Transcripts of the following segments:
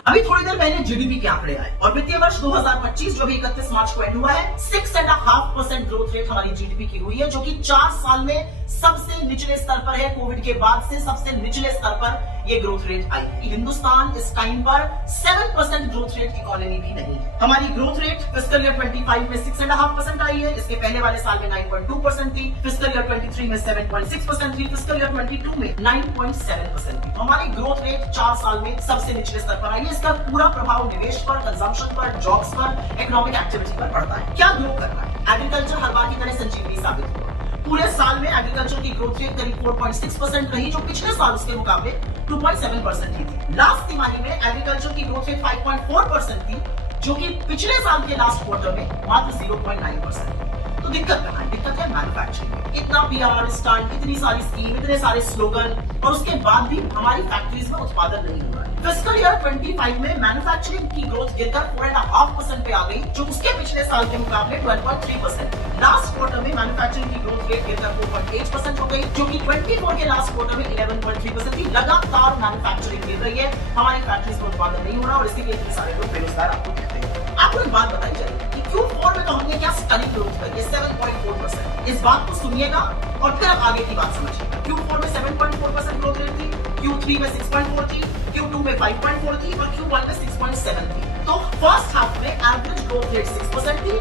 अभी थोड़ी देर पहले जीडीपी के आंकड़े आए और वित्तीय वर्ष 2025 जो भी 31 मार्च को एंड हुआ है 6.5% ग्रोथ रेट हमारी जीडीपी की हुई है, जो कि 4 साल में सबसे निचले स्तर पर है। कोविड के बाद से सबसे निचले स्तर पर ये ग्रोथ रेट आई है। हिंदुस्तान इस टाइम पर 7% ग्रोथ रेट इकोनॉमी भी नहीं है। हमारी ग्रोथ रेट फिस्कल ईयर 25 में 6.5% आई है। इसके पहले वाले साल में 9.2% थी, फिस्कल ईयर 23 में 7.6% थी, फिस्कल ईयर 22 में 9.7% थी। हमारी ग्रोथ रेट 4 साल में सबसे निचले स्तर पर आई है। इसका पूरा प्रभाव निवेश पर, कंजम्पशन पर, जॉब्स पर, इकोनॉमिक एक्टिविटी पर पड़ता है। क्या ग्रो करना है? एग्रीकल्चर हर बार की तरह संजीवनी साबित हुआ। पूरे साल में एग्रीकल्चर की ग्रोथ रेट करीब 4.6% रही, जो पिछले साल उसके मुकाबले 2.7% ही थी। लास्ट तिमाही में एग्रीकल्चर की ग्रोथ रेट 5.4% थी, जो कि पिछले साल के लास्ट क्वार्टर में मात्र 0.9% थी। तो दिक्कत कहां है? दिक्कत है मैन्युफैक्चरिंग। इतना पीआर स्टंट, इतनी सारी स्कीम, इतने सारे स्लोगन और उसके बाद भी हमारी फैक्ट्रीज में उत्पादन नहीं हो रहा है। फिस्कल ईयर 25 में मैन्युफैक्चरिंग की ग्रोथ गिरकर 4.5% पे आ गई, जो उसके पिछले साल के मुकाबले 12.3%। लास्ट क्वार्टर में मैन्युफैक्चरिंग की ग्रोथ रेट गिरकर 4.8% हो गई, जो कि 24 के लास्ट क्वार्टर में 11.3% थी। लगातार मैन्युफैक्चरिंग गिर रही है, हमारी फैक्ट्रीज में उत्पादन नहीं हो रहा और इसीलिए इतने सारे लोग बेरोजगार आपको कहते हैं। आपको एक बात बताई जाएगी कि Q4 में तो हमने क्या स्टनिंग ग्रोथ करी है, 7.4%। इस बात को सुनिएगा और फिर आप आगे की बात समझिएगा। Q4 में 7.4% ग्रोथ रेट थी, Q3 में 6.4 थी, Q2 में 5.4 थी और Q1 में 6.7 थी। तो फर्स्ट हाफ में एवरेज ग्रोथ रेट 6% थी,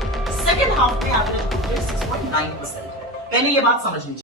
सेकंड हाफ में एवरेज ग्रोथ रेट 6.9% है। पहले ये बात समझ लीजिए।